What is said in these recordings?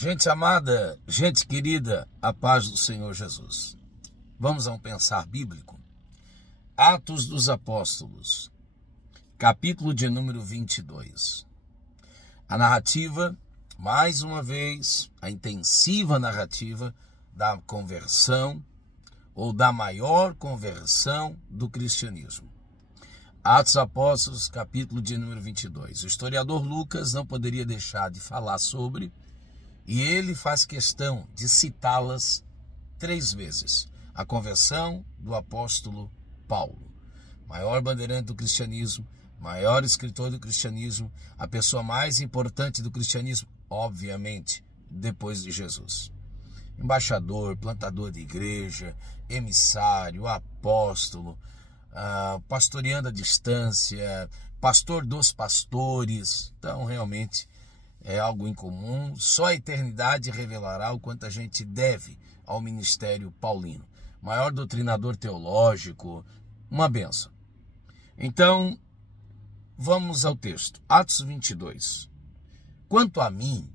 Gente amada, gente querida, a paz do Senhor Jesus. Vamos a um pensar bíblico. Atos dos Apóstolos, capítulo de número 22. A narrativa, mais uma vez, a intensiva narrativa da conversão ou da maior conversão do cristianismo. Atos dos Apóstolos, capítulo de número 22. O historiador Lucas não poderia deixar de falar sobre, e ele faz questão de citá-las 3 vezes. A conversão do apóstolo Paulo, maior bandeirante do cristianismo, maior escritor do cristianismo, a pessoa mais importante do cristianismo, obviamente, depois de Jesus. Embaixador, plantador de igreja, emissário, apóstolo, pastoreando à distância, pastor dos pastores. Então, realmente, é algo incomum. Só a eternidade revelará o quanto a gente deve ao ministério paulino. Maior doutrinador teológico, uma bênção. Então, vamos ao texto. Atos 22. Quanto a mim,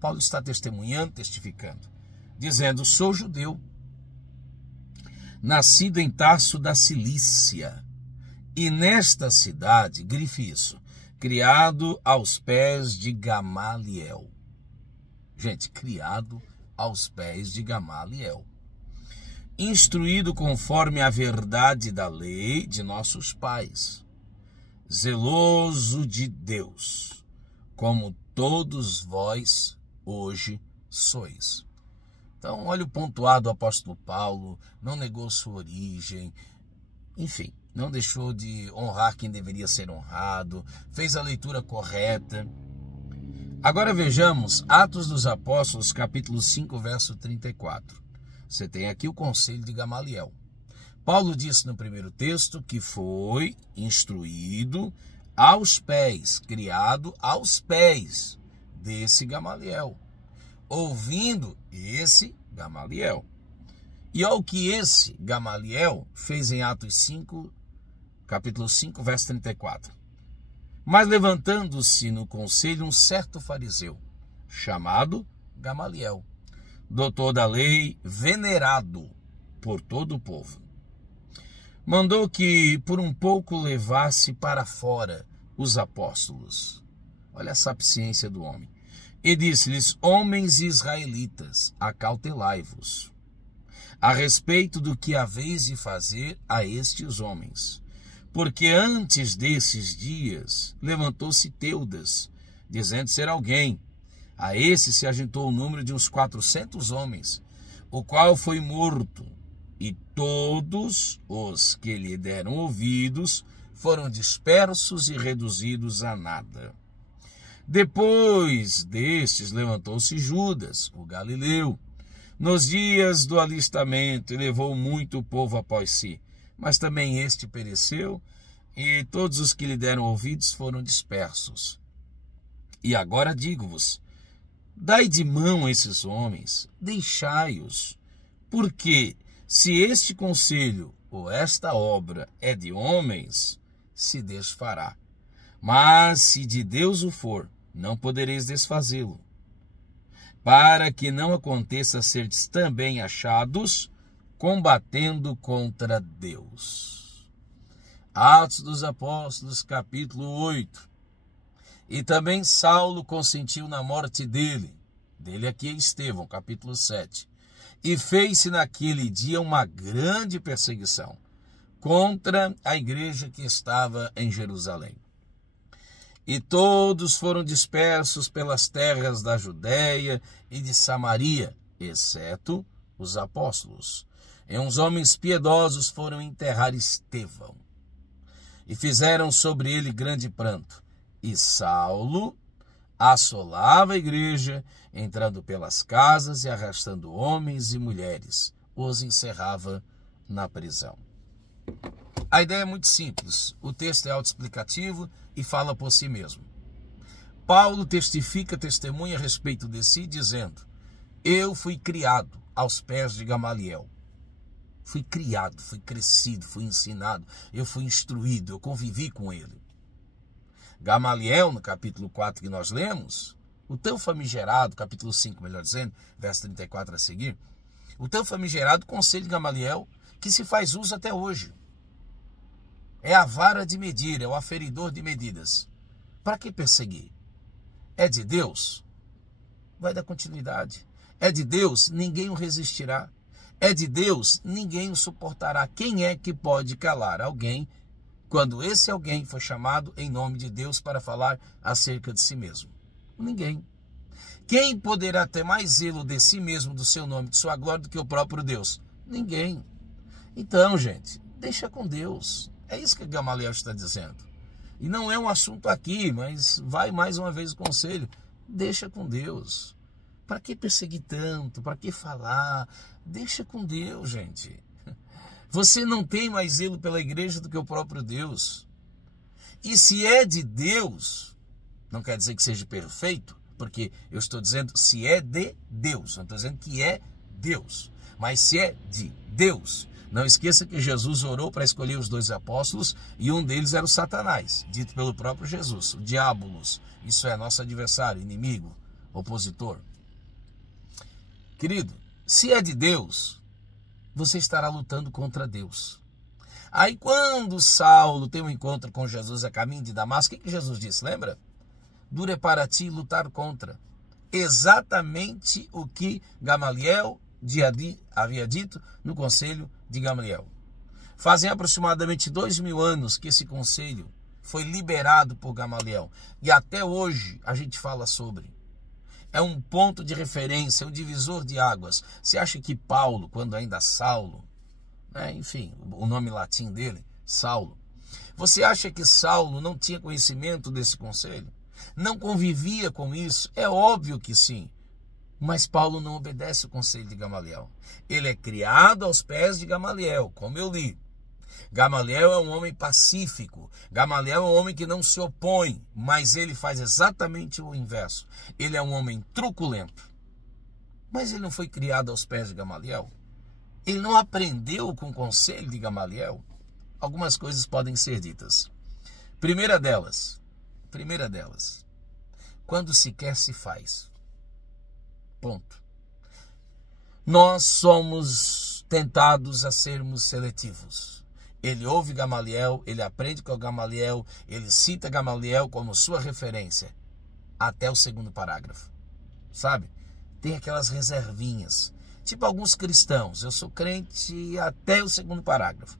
Paulo está testemunhando, testificando, dizendo: sou judeu, nascido em Tarso da Cilícia, e nesta cidade, grife isso, criado aos pés de Gamaliel. Gente, criado aos pés de Gamaliel. Instruído conforme a verdade da lei de nossos pais. Zeloso de Deus, como todos vós hoje sois. Então, olha o pontuado do apóstolo Paulo, não negou sua origem, enfim, não deixou de honrar quem deveria ser honrado, fez a leitura correta. Agora vejamos Atos dos Apóstolos, capítulo 5, verso 34. Você tem aqui o conselho de Gamaliel. Paulo disse no primeiro texto que foi instruído aos pés, criado aos pés desse Gamaliel, ouvindo esse Gamaliel. E olha o que esse Gamaliel fez em Atos 5, capítulo 5, verso 34. Mas levantando-se no conselho um certo fariseu, chamado Gamaliel, doutor da lei, venerado por todo o povo, mandou que por um pouco levasse para fora os apóstolos. Olha a sapiência do homem. E disse-lhes: homens israelitas, acautelai-vos a respeito do que haveis de fazer a estes homens. Porque antes desses dias levantou-se Teudas, dizendo ser alguém. A esse se ajuntou o número de uns 400 homens, o qual foi morto, e todos os que lhe deram ouvidos foram dispersos e reduzidos a nada. Depois destes levantou-se Judas, o Galileu, nos dias do alistamento, e levou muito povo após si. Mas também este pereceu, e todos os que lhe deram ouvidos foram dispersos. E agora digo-vos: dai de mão a esses homens, deixai-os, porque se este conselho ou esta obra é de homens, se desfará. Mas se de Deus o for, não podereis desfazê-lo, para que não aconteça serdes também achados combatendo contra Deus. Atos dos Apóstolos, capítulo 8. E também Saulo consentiu na morte dele aqui é Estevão, capítulo 7. E fez-se naquele dia uma grande perseguição contra a igreja que estava em Jerusalém. E todos foram dispersos pelas terras da Judéia e de Samaria, exceto os apóstolos. E uns homens piedosos foram enterrar Estevão, e fizeram sobre ele grande pranto. E Saulo assolava a igreja, entrando pelas casas e arrastando homens e mulheres, os encerrava na prisão. A ideia é muito simples. O texto é autoexplicativo e fala por si mesmo. Paulo testemunha a respeito de si, dizendo: eu fui criado aos pés de Gamaliel. Fui criado, fui crescido, fui ensinado, eu fui instruído, eu convivi com ele. Gamaliel, no capítulo 4 que nós lemos, o tão famigerado, capítulo 5, melhor dizendo, verso 34 a seguir, o tão famigerado conselho de Gamaliel, que se faz uso até hoje. É a vara de medir, é o aferidor de medidas. Para que perseguir? É de Deus? Vai dar continuidade. É de Deus? Ninguém o resistirá. É de Deus? Ninguém o suportará. Quem é que pode calar alguém quando esse alguém foi chamado em nome de Deus para falar acerca de si mesmo? Ninguém. Quem poderá ter mais zelo de si mesmo, do seu nome, de sua glória, do que o próprio Deus? Ninguém. Então, gente, deixa com Deus. É isso que Gamaliel está dizendo. E não é um assunto aqui, mas vai mais uma vez o conselho. Deixa com Deus. Para que perseguir tanto? Para que falar? Deixa com Deus, gente. Você não tem mais zelo pela igreja do que o próprio Deus. E se é de Deus, não quer dizer que seja perfeito, porque eu estou dizendo se é de Deus, não estou dizendo que é Deus. Mas se é de Deus, não esqueça que Jesus orou para escolher os 2 apóstolos e um deles era o Satanás, dito pelo próprio Jesus, o diabolos. Isso é nosso adversário, inimigo, opositor. Querido, se é de Deus, você estará lutando contra Deus. Aí quando Saulo tem um encontro com Jesus a caminho de Damasco, o que Jesus disse, lembra? Duro é para ti lutar contra. Exatamente o que Gamaliel havia dito no conselho de Gamaliel. Fazem aproximadamente 2000 anos que esse conselho foi liberado por Gamaliel. E até hoje a gente fala sobre. É um ponto de referência, um divisor de águas. Você acha que Paulo, quando ainda Saulo, enfim, o nome latim dele, Saulo, você acha que Saulo não tinha conhecimento desse conselho? Não convivia com isso? É óbvio que sim. Mas Paulo não obedece o conselho de Gamaliel. Ele é criado aos pés de Gamaliel, como eu li. Gamaliel é um homem pacífico. Gamaliel é um homem que não se opõe, mas ele faz exatamente o inverso. Ele é um homem truculento. Mas ele não foi criado aos pés de Gamaliel? Ele não aprendeu com o conselho de Gamaliel? Algumas coisas podem ser ditas. Primeira delas, quando se quer se faz. Ponto. Nós somos tentados a sermos seletivos. Ele ouve Gamaliel, ele aprende com Gamaliel, ele cita Gamaliel como sua referência, até o 2º parágrafo. Sabe? Tem aquelas reservinhas. Tipo alguns cristãos, eu sou crente até o 2º parágrafo.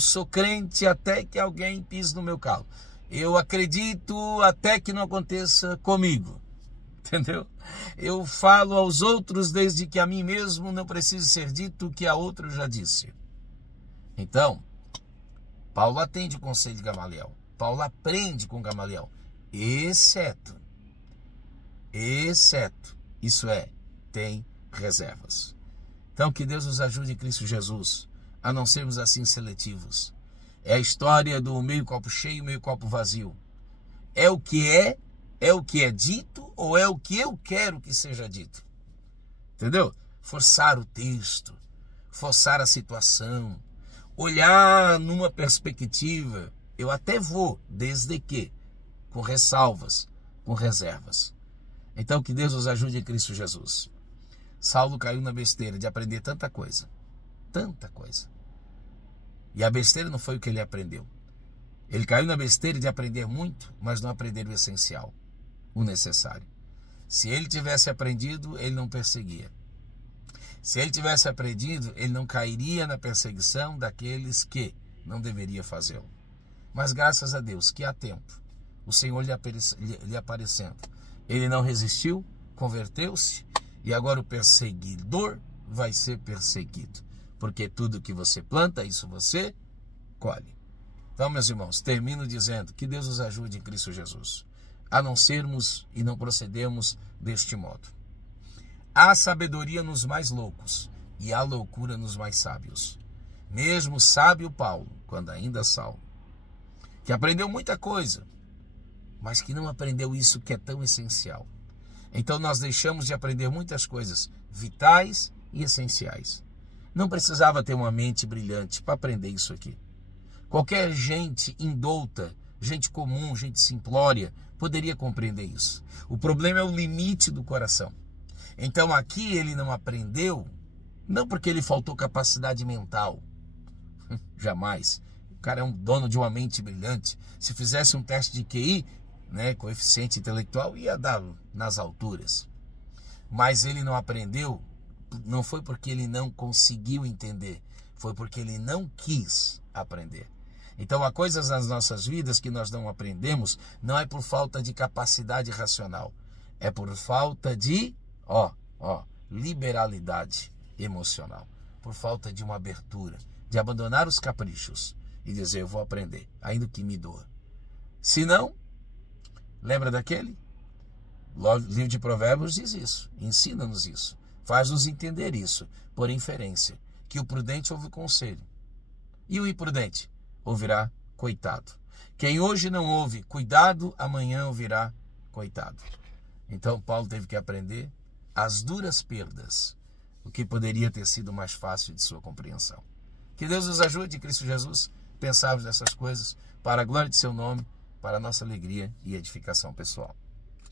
Sou crente até que alguém pise no meu calo. Eu acredito até que não aconteça comigo. Entendeu? Eu falo aos outros desde que a mim mesmo não precise ser dito o que a outro já disse. Então, Paulo atende o conselho de Gamaliel. Paulo aprende com Gamaliel. Exceto, isso é, tem reservas. Então, que Deus nos ajude em Cristo Jesus a não sermos assim seletivos. É a história do meio copo cheio, meio copo vazio. É o que é dito ou é o que eu quero que seja dito? Entendeu? Forçar o texto, forçar a situação, olhar numa perspectiva, eu até vou, desde que, com ressalvas, com reservas. Então que Deus nos ajude em Cristo Jesus. Saulo caiu na besteira de aprender tanta coisa. E a besteira não foi o que ele aprendeu. Ele caiu na besteira de aprender muito, mas não aprender o essencial, o necessário. Se ele tivesse aprendido, ele não perseguia. Se ele tivesse aprendido, ele não cairia na perseguição daqueles que não deveria fazê-lo. Mas graças a Deus que há tempo, o Senhor lhe aparecendo, ele não resistiu, converteu-se, e agora o perseguidor vai ser perseguido. Porque tudo que você planta, isso você colhe. Então, meus irmãos, termino dizendo que Deus nos ajude em Cristo Jesus a não sermos e não procedermos deste modo. Há sabedoria nos mais loucos e há loucura nos mais sábios. Mesmo sábio Paulo, quando ainda Saulo, que aprendeu muita coisa, mas que não aprendeu isso que é tão essencial. Então nós deixamos de aprender muitas coisas vitais e essenciais. Não precisava ter uma mente brilhante para aprender isso aqui. Qualquer gente indouta gente comum, gente simplória, poderia compreender isso. O problema é o limite do coração. Então aqui ele não aprendeu, não porque ele faltou capacidade mental. Jamais. O cara é um dono de uma mente brilhante. Se fizesse um teste de QI, né, coeficiente intelectual, ia dar nas alturas. Mas ele não aprendeu, não foi porque ele não conseguiu entender, foi porque ele não quis aprender. Então há coisas nas nossas vidas que nós não aprendemos, não é por falta de capacidade racional, é por falta de, liberalidade emocional, por falta de uma abertura, de abandonar os caprichos e dizer, eu vou aprender, ainda que me doa. Se não, lembra daquele? O livro de Provérbios diz isso, ensina-nos isso, faz-nos entender isso, por inferência, que o prudente ouve o conselho, e o imprudente ouvirá coitado. Quem hoje não ouve cuidado, amanhã ouvirá coitado. Então Paulo teve que aprender as duras perdas, o que poderia ter sido mais fácil de sua compreensão. Que Deus nos ajude, em Cristo Jesus, pensarmos nessas coisas para a glória de seu nome, para a nossa alegria e edificação pessoal.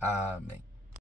Amém.